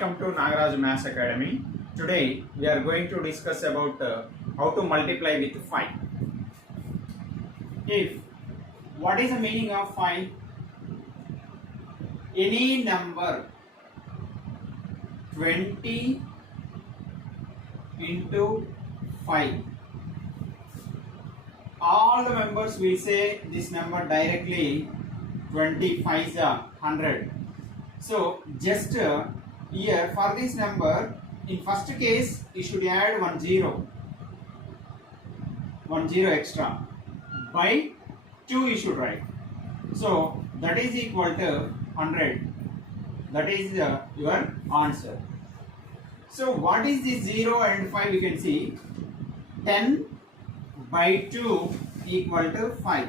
Welcome to Nagaraj Maths Academy. Today we are going to discuss about how to multiply with 5. What is the meaning of 5? Any number 20 into 5. All the members will say this number directly. 25 is 100. So just here for this number, in first case you should add 1 0 extra, by 2 you should write. So that is equal to 100. That is your answer. So what is this 0 and 5? You can see 10 by 2 equal to 5.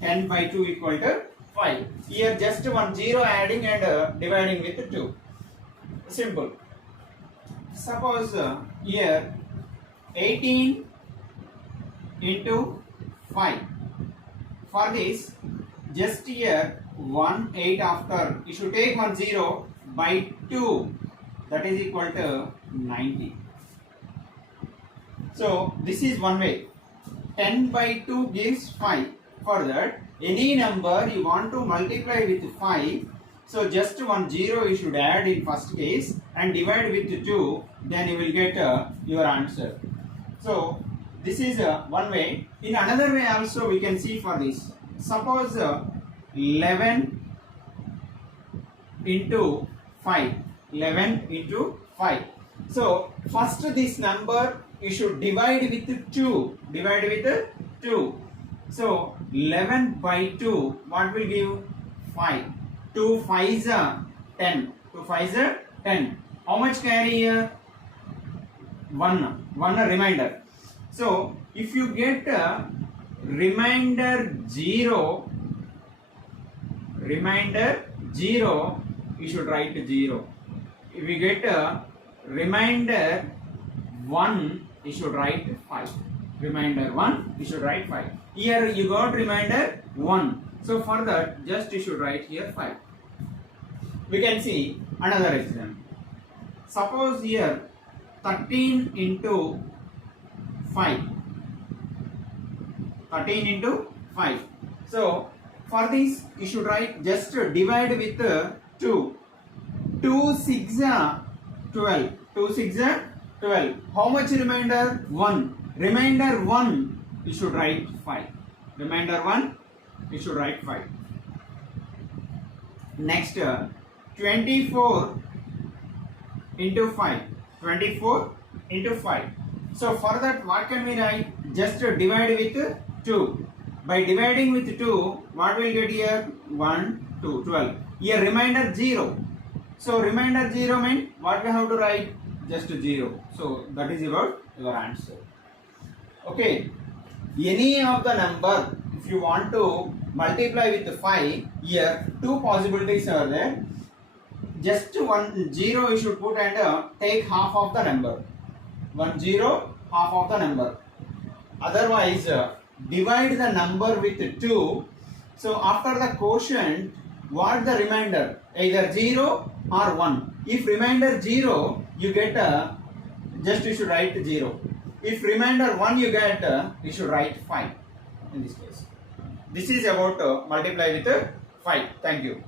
10 by 2 equal to 5. Here just 1 0 adding and dividing with 2. Simple. Suppose here 18 into 5. For this, just here 1 8 after, you should take 1 0 by 2. That is equal to 90. So this is one way. 10 by 2 gives 5. For that, any number you want to multiply with 5, so just 1 0 you should add in first case and divide with 2, then you will get your answer. So this is one way. In another way also we can see for this. Suppose 11 into 5. 11 into 5. So first this number you should divide with 2. Divide with 2. So 11 by 2, what will give? 5. 2 5s are 10. 2 5s are 10. How much carry here? 1 remainder. So if you get remainder 0, you should write 0. If you get remainder 1, you should write 5. Remainder 1, you should write 5. Here you got remainder 1. So for that, just you should write here 5. We can see another example. Suppose here 13 into 5. 13 into 5. So for this, you should write just divide with 2. 2 6 are 12. 2 6 are 12. How much remainder? 1. Remainder 1, you should write 5. Remainder 1, you should write 5. Next, 24 into 5. 24 into 5. So for that, what can we write? Just divide with 2. By dividing with 2, what will get here? 1, 2, 12. Here remainder 0. So remainder 0 means what we have to write? Just 0. So that is your answer. Okay, any of the number, if you want to multiply with 5, here two possibilities are there. Just 1 0 you should put and take half of the number. 1 0, half of the number. Otherwise, divide the number with 2. So after the quotient, what the remainder? Either 0 or 1. If remainder 0, you get just you should write 0. If remainder 1 you get, you should write 5 in this case. This is about multiply with 5. Thank you.